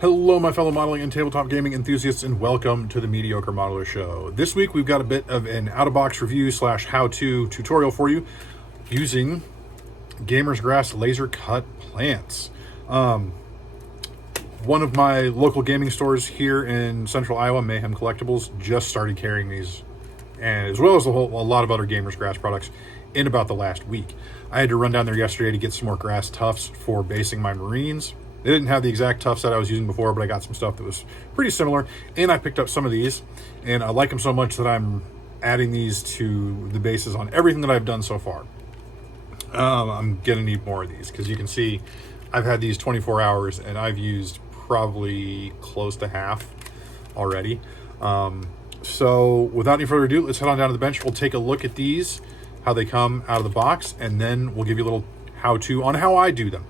Hello, my fellow modeling and tabletop gaming enthusiasts, and welcome to the Mediocre Modeler Show. This week, we've got a bit of an out-of-box review slash how-to tutorial for you using Gamer's Grass laser cut plants. One of my local gaming stores here in Central Iowa, Mayhem Collectibles, just started carrying these, and as well as a lot of other Gamer's Grass products in about the last week. I had to run down there yesterday to get some more grass tufts for basing my Marines. They didn't have the exact tufts that I was using before, but I got some stuff that was pretty similar, and I picked up some of these, and I like them so much that I'm adding these to the bases on everything that I've done so far. I'm gonna need more of these because you can see I've had these 24 hours and I've used probably close to half already. So without any further ado, let's head on down to the bench. We'll take a look at these, how they come out of the box, and then we'll give you a little how-to on how I do them.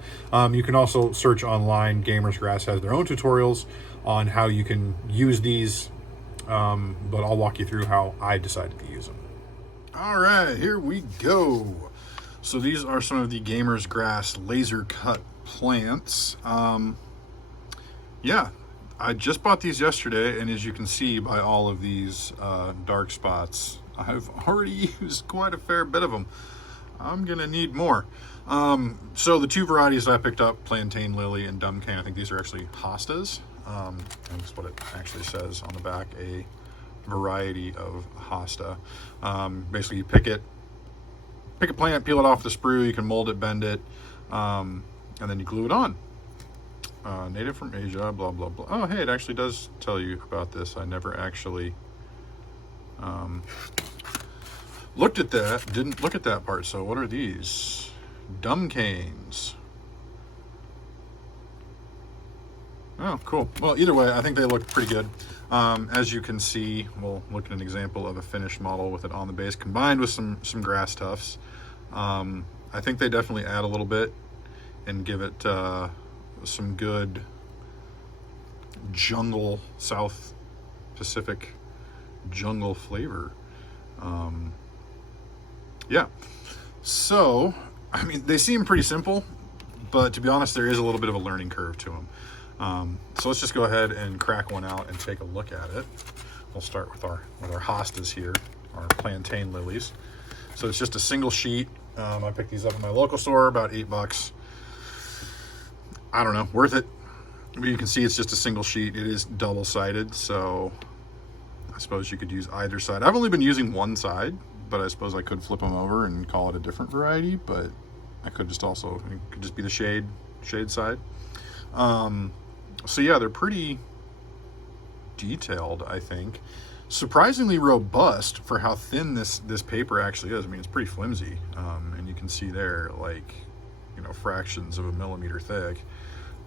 You can also search online. Gamers Grass has their own tutorials on how you can use these, but I'll walk you through how I decided to use them. All right, here we go. So these are some of the Gamers Grass laser cut plants. Yeah, I just bought these yesterday, and as you can see by all of these dark spots, I've already used quite a fair bit of them. I'm gonna need more. So the two varieties that I picked up, Plantain Lily and Dumb Cane, I think these are actually hostas. That's what it actually says on the back, a variety of hosta. Basically you pick a plant, peel it off the sprue, you can mold it, bend it, and then you glue it on. Native from Asia, blah, blah, blah. Oh, hey, it actually does tell you about this. I never actually looked at that, didn't look at that part. So what are these? Dumb canes. Oh, cool. Well, either way, I think they look pretty good. As you can see, we'll look at an example of a finished model with it on the base, combined with some grass tufts. I think they definitely add a little bit and give it some good jungle, South Pacific jungle flavor. Yeah, so I mean, they seem pretty simple, but to be honest, there is a little bit of a learning curve to them. So let's just go ahead and crack one out and take a look at it. We'll start with our hostas here, our plantain lilies. So it's just a single sheet. I picked these up at my local store, about $8. I don't know, worth it. You can see it's just a single sheet. It is double-sided, so I suppose you could use either side. I've only been using one side, but I suppose I could flip them over and call it a different variety, but I could just also, it could just be the shade side. So yeah, they're pretty detailed, I think. Surprisingly robust for how thin this paper actually is. I mean, it's pretty flimsy, and you can see there, like, you know, fractions of a millimeter thick.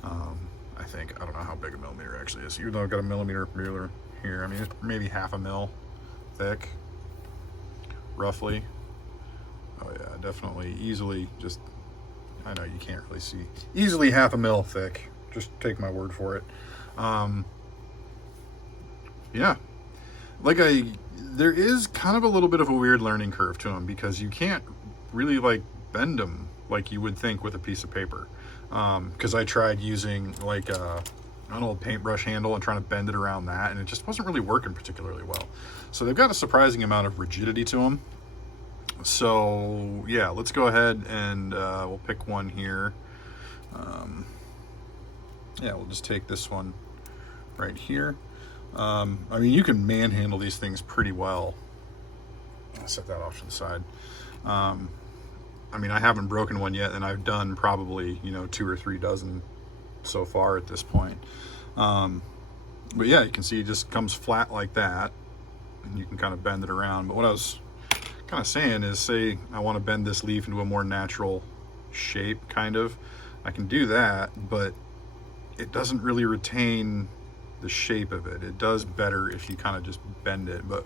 I think, I don't know how big a millimeter actually is, even though I've got a millimeter ruler here. I mean, it's maybe half a mil thick, roughly. Oh yeah, definitely, easily, just, I know you can't really see, easily half a mil thick, just take my word for it. Yeah, like there is kind of a little bit of a weird learning curve to them, because you can't really like bend them like you would think with a piece of paper. Because I tried using like an old paintbrush handle and trying to bend it around that, and it just wasn't really working particularly well. So they've got a surprising amount of rigidity to them. So yeah, let's go ahead and we'll pick one here. Yeah, we'll just take this one right here. I mean, you can manhandle these things pretty well. I'll set that off to the side. I mean, I haven't broken one yet, and I've done probably, you know, 2 or 3 dozen so far at this point. But yeah, you can see it just comes flat like that, and you can kind of bend it around. But what I was kind of saying is, say I want to bend this leaf into a more natural shape, kind of, I can do that, but it doesn't really retain the shape of it. It does better if you kind of just bend it. But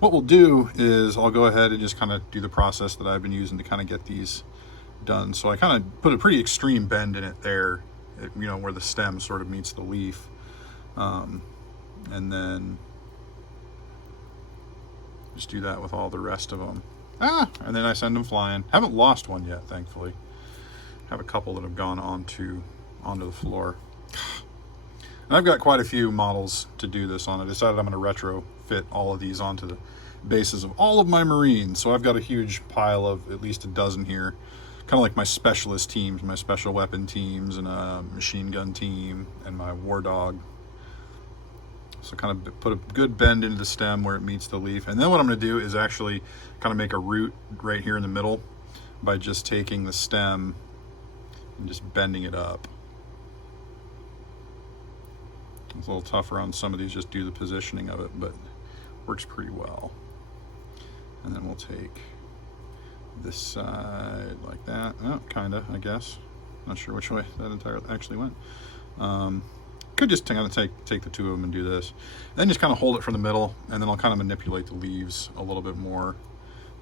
what we'll do is I'll go ahead and just kind of do the process that I've been using to kind of get these done. So I kind of put a pretty extreme bend in it there, you know, where the stem sort of meets the leaf. And then just do that with all the rest of them. And then I send them flying. Haven't lost one yet, thankfully. Have a couple that have gone onto the floor. And I've got quite a few models to do this on. I decided I'm going to retrofit all of these onto the bases of all of my Marines. So I've got a huge pile of at least a dozen here. Kind of like my specialist teams, my special weapon teams, and a machine gun team, and my war dog. So kind of put a good bend into the stem where it meets the leaf. And then what I'm going to do is actually kind of make a root right here in the middle by just taking the stem and just bending it up. It's a little tougher on some of these just due to the positioning of it, but works pretty well. And then we'll take this side like that. Oh, kinda, I guess. Not sure which way that actually went. Could just kind of take the two of them and do this. And then just kind of hold it from the middle, and then I'll kind of manipulate the leaves a little bit more,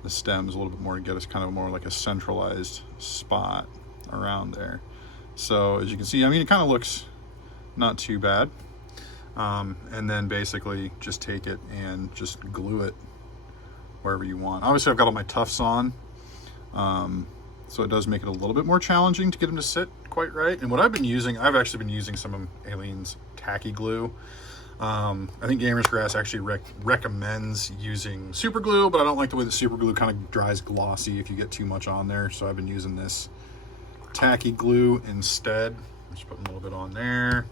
the stems a little bit more, to get us kind of more like a centralized spot around there. So as you can see, I mean, it kind of looks not too bad. And then basically just take it and just glue it wherever you want. Obviously I've got all my tufts on, so it does make it a little bit more challenging to get them to sit quite right. And what I've been using, I've actually been using some of Aleene's tacky glue. I think Gamers Grass actually recommends using super glue, but I don't like the way that super glue kind of dries glossy if you get too much on there. So I've been using this tacky glue instead. Just put a little bit on there.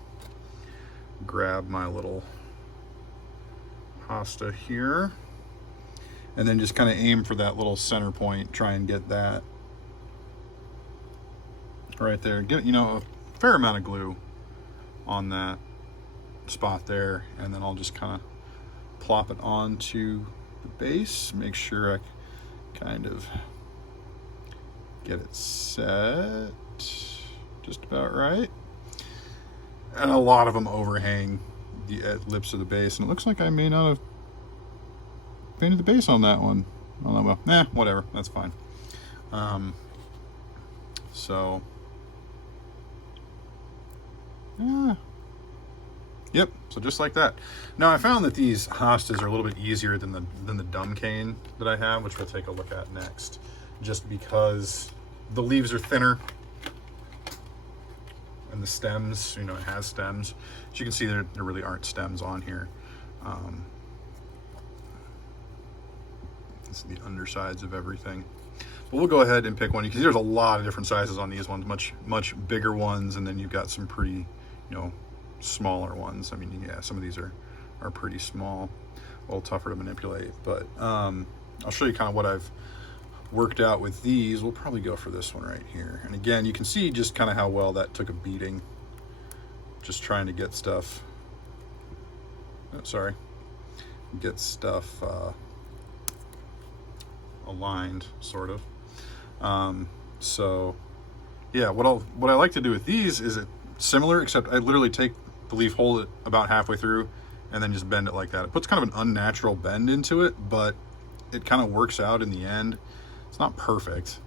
Grab my little pasta here, and then just kind of aim for that little center point. Try and get that right there. Get, you know, a fair amount of glue on that spot there, and then I'll just kind of plop it onto the base. Make sure I kind of get it set just about right. And a lot of them overhang the lips of the base, and it looks like I may not have painted the base on that one. Oh well, whatever, that's fine. So yep, so just like that. Now I found that these hostas are a little bit easier than the dumb cane that I have, which we'll take a look at next, just because the leaves are thinner. And the stems, you know, it has stems. As you can see, there really aren't stems on here. This is the undersides of everything. But we'll go ahead and pick one. You can see there's a lot of different sizes on these ones, much bigger ones, and then you've got some pretty, you know, smaller ones. I mean, yeah, some of these are pretty small, a little tougher to manipulate. But I'll show you kind of what I've worked out with these. We'll probably go for this one right here. And again, you can see just kind of how well that took a beating. Just trying to get stuff, get stuff aligned, sort of. So yeah, what I like to do with these is it similar, except I literally take the leaf, hold it about halfway through, and then just bend it like that. It puts kind of an unnatural bend into it, but it kind of works out in the end. It's not perfect,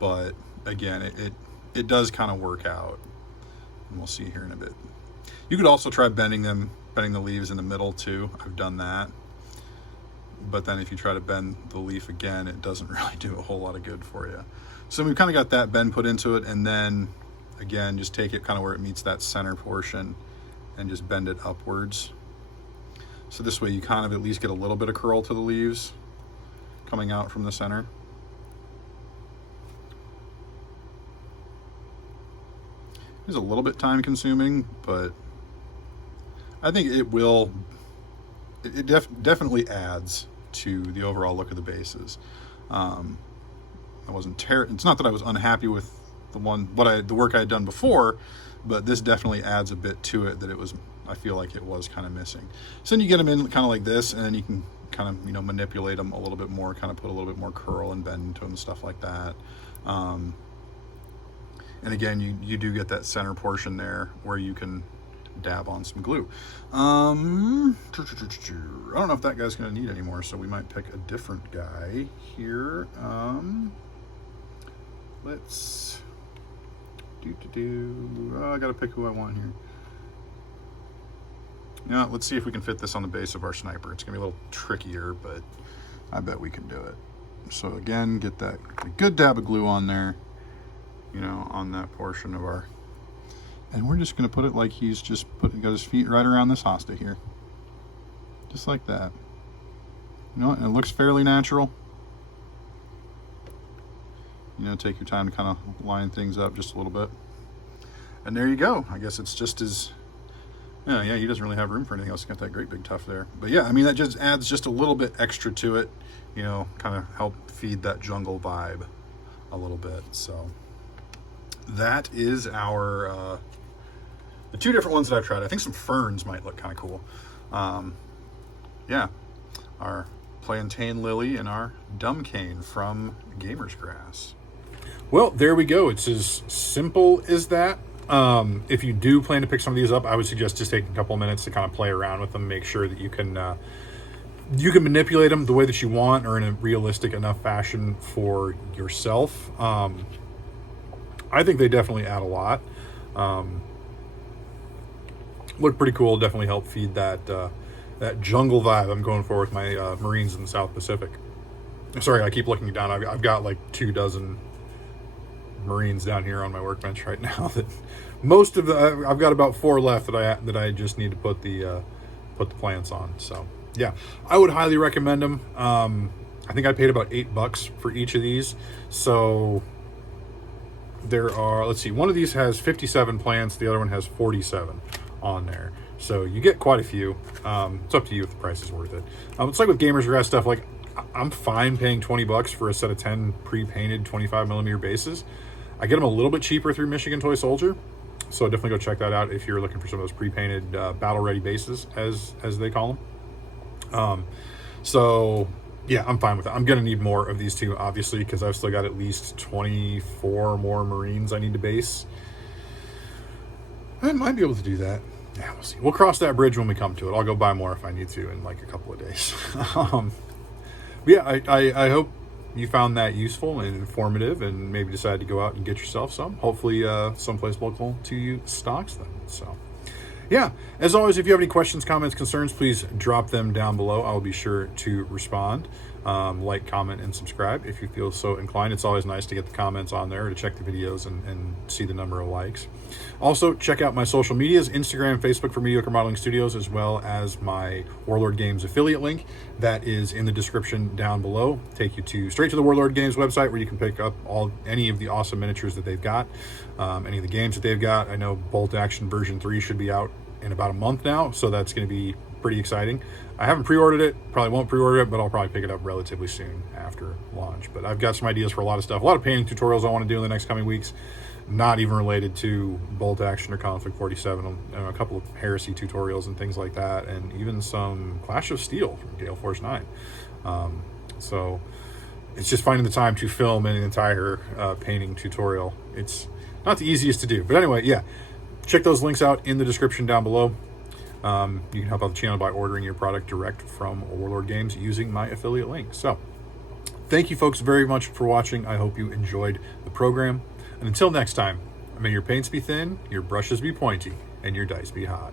but again, it does kind of work out, and we'll see here in a bit. You could also try bending the leaves in the middle too. I've done that, but then if you try to bend the leaf again, it doesn't really do a whole lot of good for you. So we've kind of got that bend put into it, and then again, just take it kind of where it meets that center portion and just bend it upwards. So this way you kind of at least get a little bit of curl to the leaves coming out from the center. It's a little bit time consuming, but I think it will, it definitely adds to the overall look of the bases. It's not that I was unhappy with the work I had done before, but this definitely adds a bit to it that I feel like it was kind of missing. So then you get them in kind of like this, and then you can kind of, you know, manipulate them a little bit more, kind of put a little bit more curl and bend into them and stuff like that. And again, you do get that center portion there where you can dab on some glue. I don't know if that guy's going to need any more, so we might pick a different guy here. Let's I got to pick who I want here. Yeah, let's see if we can fit this on the base of our sniper. It's going to be a little trickier, but I bet we can do it. So again, get that good dab of glue on there, you know, on that portion of our And we're just going to put it like he's just got his feet right around this hosta here. Just like that. You know, and it looks fairly natural. You know, take your time to kind of line things up just a little bit. And there you go. I guess it's just as... Yeah, he doesn't really have room for anything else. He's got that great big tuft there. But yeah, I mean, that just adds just a little bit extra to it. You know, kind of help feed that jungle vibe a little bit. So that is our... the two different ones that I've tried. I think some ferns might look kind of cool. Yeah, our plantain lily and our dumb cane from Gamer's Grass. Well, there we go. It's as simple as that. If you do plan to pick some of these up, I would suggest just taking a couple of minutes to kind of play around with them, make sure that you can manipulate them the way that you want or in a realistic enough fashion for yourself. I think they definitely add a lot. Look pretty cool. Definitely help feed that jungle vibe I'm going for with my Marines in the South Pacific. Sorry, I keep looking down. I've got like 24 Marines down here on my workbench right now. That most of the I've got about 4 left that I just need to put the plants on. So yeah, I would highly recommend them. I think I paid about $8 for each of these. So there are, let's see, one of these has 57 plants, the other one has 47 on there. So you get quite a few. It's up to you if the price is worth it. It's like with Gamer's Grass stuff, like I'm fine paying $20 for a set of 10 pre-painted 25mm bases. I get them a little bit cheaper through Michigan Toy Soldier. So definitely go check that out if you're looking for some of those pre-painted battle-ready bases, as they call them. So yeah, I'm fine with that. I'm going to need more of these two, obviously, because I've still got at least 24 more Marines I need to base. I might be able to do that. Yeah, we'll see. We'll cross that bridge when we come to it. I'll go buy more if I need to in like a couple of days. But yeah, I hope you found that useful and informative and maybe decided to go out and get yourself some. Hopefully someplace local to you stocks them. So yeah, as always, if you have any questions, comments, concerns, please drop them down below. I will be sure to respond. Like, comment, and subscribe if you feel so inclined. It's always nice to get the comments on there, to check the videos and see the number of likes. Also, check out my social medias, Instagram, Facebook for Mediocre Modeling Studios, as well as my Warlord Games affiliate link. That is in the description down below. Take you straight to the Warlord Games website, where you can pick up any of the awesome miniatures that they've got, any of the games that they've got. I know Bolt Action version 3 should be out in about a month now, so that's going to be pretty exciting. I haven't pre-ordered it, probably won't pre-order it, but I'll probably pick it up relatively soon after launch. But I've got some ideas for a lot of stuff, a lot of painting tutorials I want to do in the next coming weeks, not even related to Bolt Action or Conflict 47, a couple of Heresy tutorials and things like that, and even some Clash of Steel from Gale Force 9. So it's just finding the time to film an entire painting tutorial. It's not the easiest to do, but anyway, yeah, check those links out in the description down below. You can help out the channel by ordering your product direct from Warlord Games using my affiliate link. So thank you folks very much for watching. I hope you enjoyed the program. And until next time, may your paints be thin, your brushes be pointy, and your dice be hot.